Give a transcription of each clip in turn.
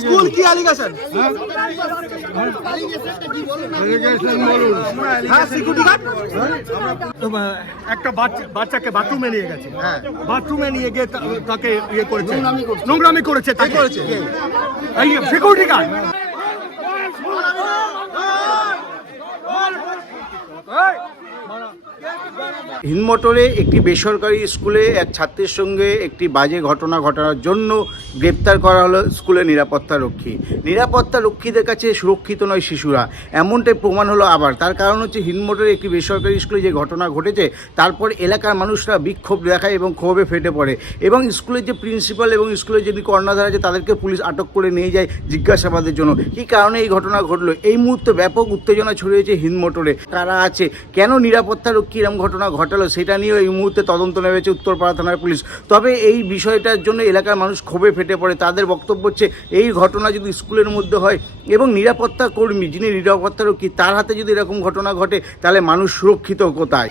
School কি allegation হ্যাঁ security guard একটা বাচ্চা বাচ্চাকে বাথরুমে নিয়ে গেছে। হ্যাঁ। বাথরুমে নিয়ে গিয়ে তাকে ইয়ে করেছে। নোংরামি করেছে। তাই করেছে এই সিকিউরিটি গার্ড হিন্দমোটরে একটি বেসরকারি স্কুলে এক ছাত্রের সঙ্গে একটি বাজে ঘটনা ঘটানোর জন্য গ্রেপ্তার করা হলো স্কুলের নিরাপত্তা রক্ষী। নিরাপত্তা রক্ষীদের কাছে সুরক্ষিত নয় শিশুরা। এমনটাই প্রমাণ হলো আবার। তার কারণ হচ্ছে হিন্দমোটরে একটি বেসরকারি স্কুলে যে ঘটনা ঘটেছে, তারপর এলাকার মানুষরা বিক্ষোভ দেখায় এবং ক্ষোভে ফেটে পড়ে। এবং স্কুলের যে প্রিন্সিপাল এবং স্কুলের যিনি কর্ণধার আছে, তাদেরকে পুলিশ আটক করে নিয়ে যায় জিজ্ঞাসাবাদের জন্য। কী কারণে এই ঘটনা ঘটলো? এই মুহূর্তে ব্যাপক উত্তেজনা ছড়িয়েছে হিন্দমোটরে কারা আছে? কেন নিরাপত্তা রক্ষী এরকম ঘটনা ঘটালো, সেটা নিয়েও এই মুহূর্তে তদন্ত নেমেছে উত্তরপাড়া থানার পুলিশ। তবে এই বিষয়টার জন্য এলাকার মানুষ ক্ষোভে ফেটে পড়ে। তাদের বক্তব্য হচ্ছে, এই ঘটনা যদি স্কুলের মধ্যে হয় এবং নিরাপত্তা কর্মী যিনি নিরাপত্তা রক্ষী তার হাতে যদি এরকম ঘটনা ঘটে, তাহলে মানুষ সুরক্ষিত কোথায়?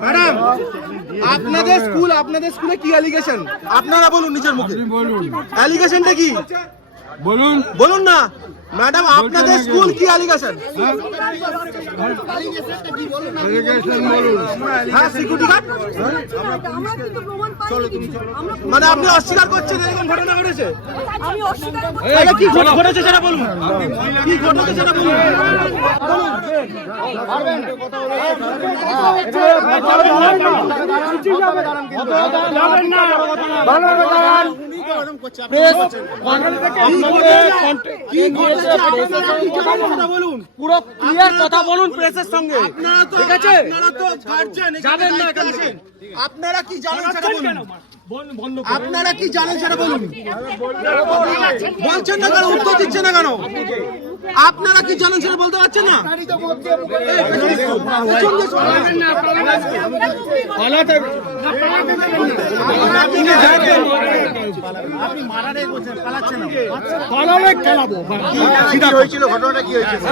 ম্যাডাম আপনাদের স্কুল আপনাদের স্কুলে কি অ্যালিগেশন আপনারা বলুন নিজের মুখে। অ্যালিগেশনটা কি? বলুন বলুন না ম্যাডাম আপনাদের স্কুল কি অ্যালিগেশন বলুন হ্যাঁ সিকিউরিটি গার্ড মানে আপনি অস্বীকার করছেন এরকম ঘটনা ঘটেছে কি ঘট- ঘটেছে সেটা বলুন কি ঘটেছে সেটা বলুন সেটা বলুন পুরো ক্লিয়ার কথা বলুন প্রেসের সঙ্গে আপনারা ঠিক আছে? না কি জানেন সেটা বলুন আপনারা কি জানেন সেটা বলুন বলছেন না কেন উত্তর দিচ্ছে না কেন আপনারা কি জানেন সেটা বলতে পারছেন না শোনো, পেছন দিয়ে শোনো। পালালে খেলাবো। কি হয়েছিল? ঘটনাটা কি হয়েছিল?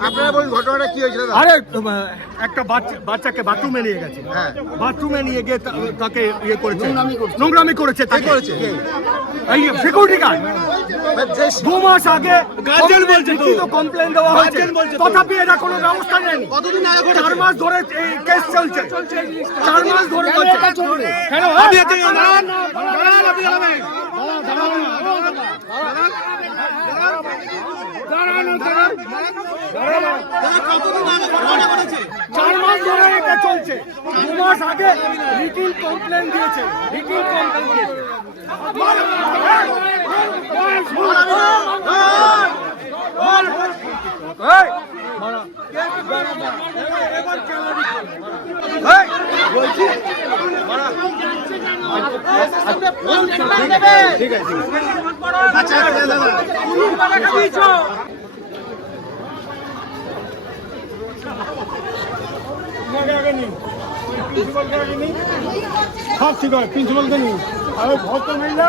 আপনারা বলুন ঘটনাটা কি হয়েছিল? আরে একটা বাচ্চা বাচ্চাকে বাথরুমে নিয়ে গেছে। হ্যাঁ। বাথরুমে নিয়ে গিয়ে তাকে ইয়ে করেছে। নোংরামি করেছে। কে তাকে। করেছে? এই সিকিউরিটি গার্ড যে- দু মাস আগে গার্জেন বলছে তো। কমপ্লেন দেওয়া হয়েছে। গার্জেন বলছে তো। তথাপি এটা কোনো ব্যবস্থা নেই কতদিন আগে ঘটেছে? চার মাস ধরে এই কেস চলছে। চার মাস ধরে চলছে। কেন আপনি এতে দাঁড়ান, দাঁড়ান, আপনি চার মাস ধরে এটা চলছে দু মাস আগে রিটিন কমপ্লেন দিয়েছে রিটিন কমপ্লেন দিয়েছে এই, সব ঠিক আছে। প্রিন্সিপালকে নিন আর মহিলা ভদ্র মহিলা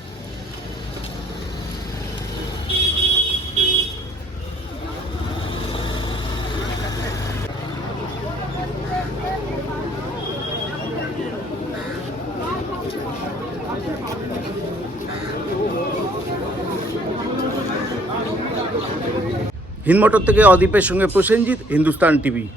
হিন্দমোটর থেকে অদীপের সঙ্গে প্রসেনজিৎ হিন্দুস্তান টিভি।